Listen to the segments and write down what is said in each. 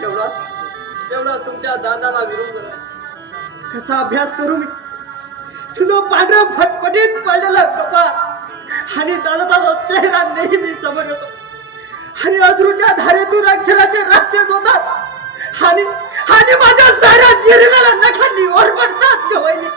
तेवढाच. तेवढा तुमच्या दादाला विरोध करा. कसा अभ्यास करू मी? तुझं पांढरं फटफटीत पडलेलं कपाळ आणि दादाचा चेहरा नेहमी समोर येतो. आणि अश्रूच्या धारेतून अक्षराचे राक्षस होतात आणि आणि माझ्या साऱ्या जिरलेल्या नखांनी ओरबडतात गवयनी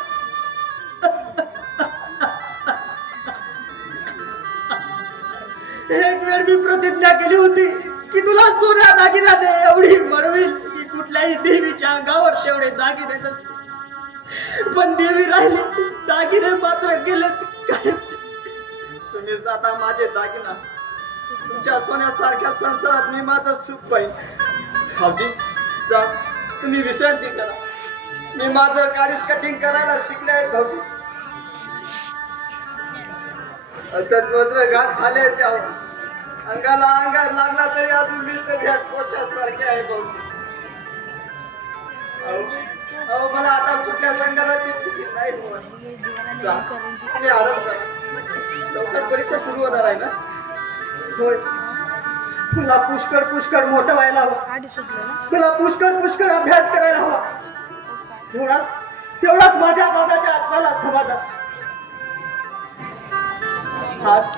एक वेळ मी प्रतिज्ञा केली होती. की तुला सोन्या दागिन्याने एवढी मिळवील की कुठल्याही देवीच्या अंगावर तेवढे दागिने नसते. पण देवी राहिली दागिने मात्र गेले काय? तुम्ही जाता माझे दागिना. तुमच्या सोन्यासारख्या संसारात मी माझं सुख पाहिजे खावजी जा. तुम्ही विश्रांती करा. मी माझं काळीच कटिंग करायला शिकले आहे भाऊजी. असत वज्रघात झाले त्यावर. अंगाला अंगार लागला तरी अजून मी सध्या कोट्यासारखे आहे भाऊजी अहो अहो, मला आता कुठल्या संघाची नाही होत. जा, तुम्ही आराम करा. लवकर परीक्षा सुरू होणार आहे ना? होय. तुला पुष्कळ पुष्कळ मोठं व्हायला हवं. तुला पुष्कळ पुष्कळ अभ्यास करायला हवा. तेवढाच तेवढाच माझ्या दादाच्या आत्म्याला समाधान. हाच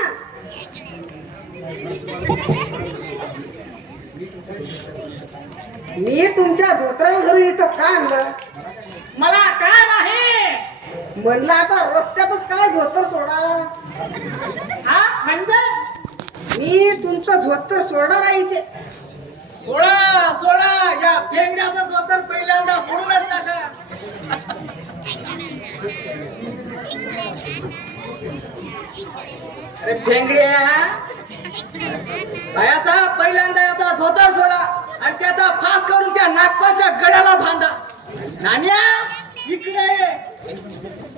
तुमच्या धोत्रा घरी इथं काय आणलं? मला काय नाही म्हणलं आता रस्त्यातच काय धोतर सोडा. हा? म्हणजे? मी तुमचं धोतर सोडणार आहे इथे. सोडा सोडा. या पेंड्याचं दोतर पहिल्यांदा सोडूनच टाका. अरे फेंगड्या पहिल्यांदा याचा धोतर सोडा. त्याचा फास करून त्या नागपाच्या गड्याला बांधा नाण्या इकडे ये.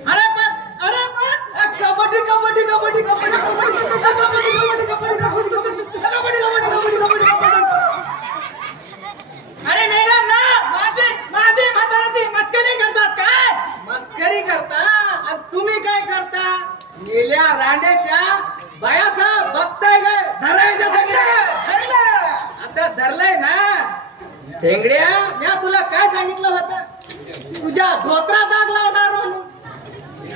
अरे पण अरे पण कबड्डी कबड्डी कबड्डी कबड्डी कबड्डी कबड्डी कबड्डी कबड्डी कबड्डी कबड्डी कबड्डी कबड्डी कबड्डी कबड्डी अरे नाही ना ना माझी माझी म्हाताराची मस्करी करतात काय मस्करी करता आणि तुम्ही काय करता बायासा बघताय काय धरायच्या आता धरलंय ना ढेंगड्या मी तुला काय सांगितलं होतं? तुझ्या धोत्रा दाग लावणार म्हणून.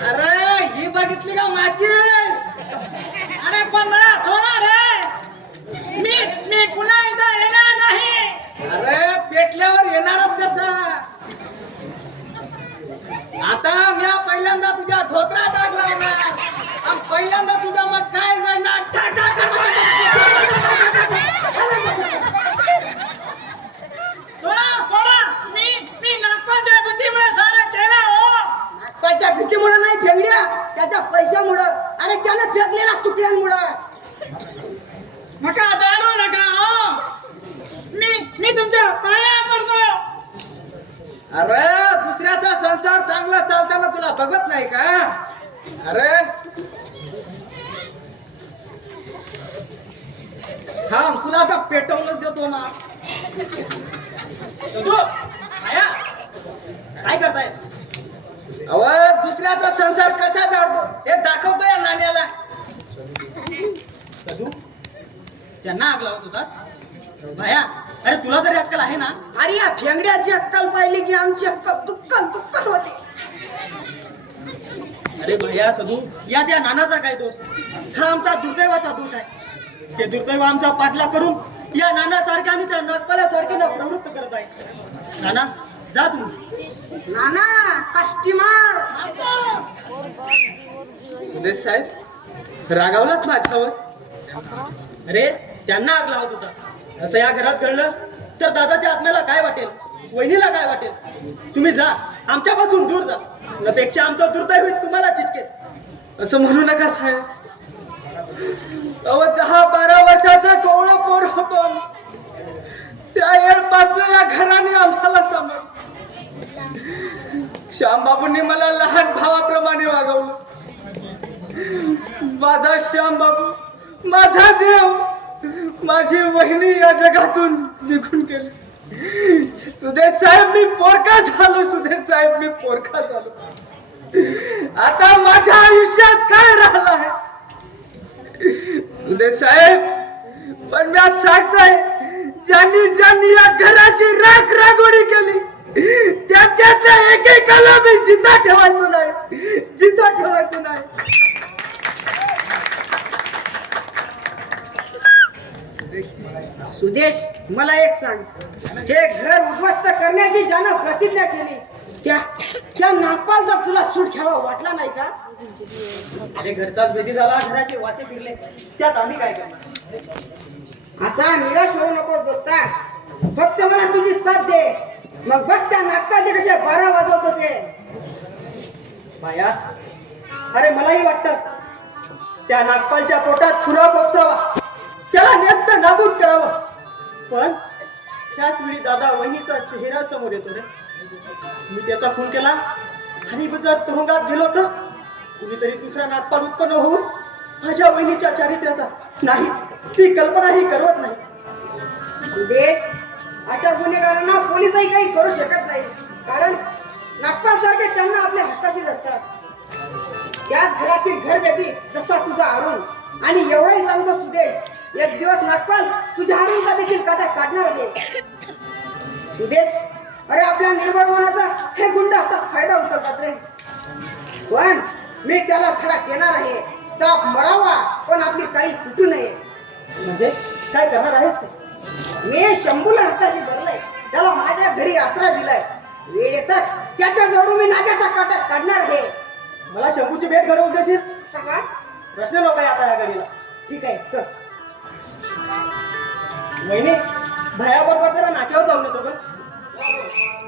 अरे ही बघितली का माझी अरे पण मला सोडा रे मी मी पुन्हा एकदा येणार नाही अरे पेटल्यावर येणारच कसा आता मी पहिल्यांदा तुझ्या धोत्रा दाग लावणार आणि पहिल्यांदा तुझा मग काय जाणार ठा, ठा, ठा, ठा, सोडा सोडा मी मी नागपाच्या भीतीमुळे सारं केलं हो त्याच्या भीतीमुळे नाही फेगड्या त्याच्या पैशामुळं अरे त्याने फेकलेला तुकड्यांमुळं नका जाणू नका हो मी मी तुमच्या पाया पडतो अरे दुसऱ्याचा संसार चांगला चालताना तुला बघत नाही का? अरे. थांब तुला आता पेटवूनच देतो ना. काय करताय? अव दुसऱ्याचा संसार कसा जाडतो? हे दाखवतो या नाण्याला. त्यांना आग लावत होतास? भाया अरे तुला तरी अक्कल आहे ना? अरे या फेंगड्याची अक्कल पाहिली की आमची अक्कल दुक्कल दुक्कल होते. अरे भैया सदू या त्या नानाचा काय दोष? हा आमचा दुर्दैवाचा दोष आहे. ते दुर्दैव आमचा पाठला करून या नानासारख्या आणि त्या नागपाल्यासारख्याला प्रवृत्त करत आहे. नाना जा तुम्ही नाना कष्टी मार. सुदेश साहेब रागावलाच माझ्यावर? अरे त्यांना आग लावत होता. असं या घरात कळलं तर दादाच्या आत्म्याला काय वाटेल? वहिनीला काय वाटेल? तुम्ही जा. आमच्यापासून दूर जा. त्यापेक्षा आमचा दुर्दैव होईल तुम्हाला चिटकेल. असं म्हणू नका साहेब. अहो दहा बारा वर्षाचा कोवळ पोर होतो. त्या येळपासून या घराने आम्हाला सांभाळ श्यामबाबूंनी मला लहान भावाप्रमाणे वागवलं. माझा श्यामबाबू माझा देव माझी वहिनी या जगातून निघून गेली. सुदेश साहेब मी पोरका झालो. सुदेश साहेब मी पोरका झालो. आता माझ्या आयुष्यात काय राहिलं आहे? सुदेश साहेब पण मी आज सांगताय ज्यांनी ज्यांनी या घराची राख रागोडी केली त्यांच्यातल्या एकेकाला मी जिंदा ठेवायचो नाही. जिंदा ठेवायचो नाही. सुदेश मला एक सांग. हे घर उद्ध्वस्त करण्याची ज्यानं प्रतिज्ञा केली त्या त्या नागपालचा तुला सूट घ्यावा वाटला नाही का? अरे घरचाच बेदी झाला घराचे वासे फिरले. त्यात आम्ही काय करणार? असा निराश होऊ नको दोस्ता. फक्त मला तुझी साथ दे. मग बघ त्या नागपालचे कसे बारा वाजवत होते बाया अरे मलाही वाटतं. त्या नागपालच्या पोटात सुरा फोपसावा त्याला न्यस्त नाबूद करावं. पण त्याच वेळी दादा वहिनीचा चेहरा समोर येतो रे. मी त्याचा खून केला आणि जर तुरुंगात गेलो तर कुणीतरी दुसरा नागपाल उत्पन्न होऊन माझ्या वहिनीच्या चारित्र्याचा नाही ती कल्पनाही करवत नाही. देश अशा गुन्हेगारांना पोलिसही काही करू शकत नाही. कारण नागपाल सारखे त्यांना आपल्या हक्काशी धरतात. त्याच घरातील घर व्यक्ती जसा तुझा अरुण आणि एवढाही सांगतो सुदेश एक दिवस नागपाल तुझ्या अरुणला देखील काटा काढणार आहे. सुदेश अरे आपल्या निर्बळपणाचा हे गुंड असा फायदा उचलतात रे. पण मी त्याला धडा देणार आहे. साप मरावा पण आपली काही तुटू नये. म्हणजे काय करणार आहेस? मी शंभूला हाताशी धरलंय. त्याला माझ्या घरी आसरा दिलाय. वेळ येताच त्याच्या जवळून मी नाग्याचा काटा काढणार आहे. मला शंभूची भेट घडवून देशील? सका प्रश्न नको आहे आता या गाडीला ठीक आहे चल. वहिनी भयाबरोबर जरा नाक्यावर जाऊन येतो का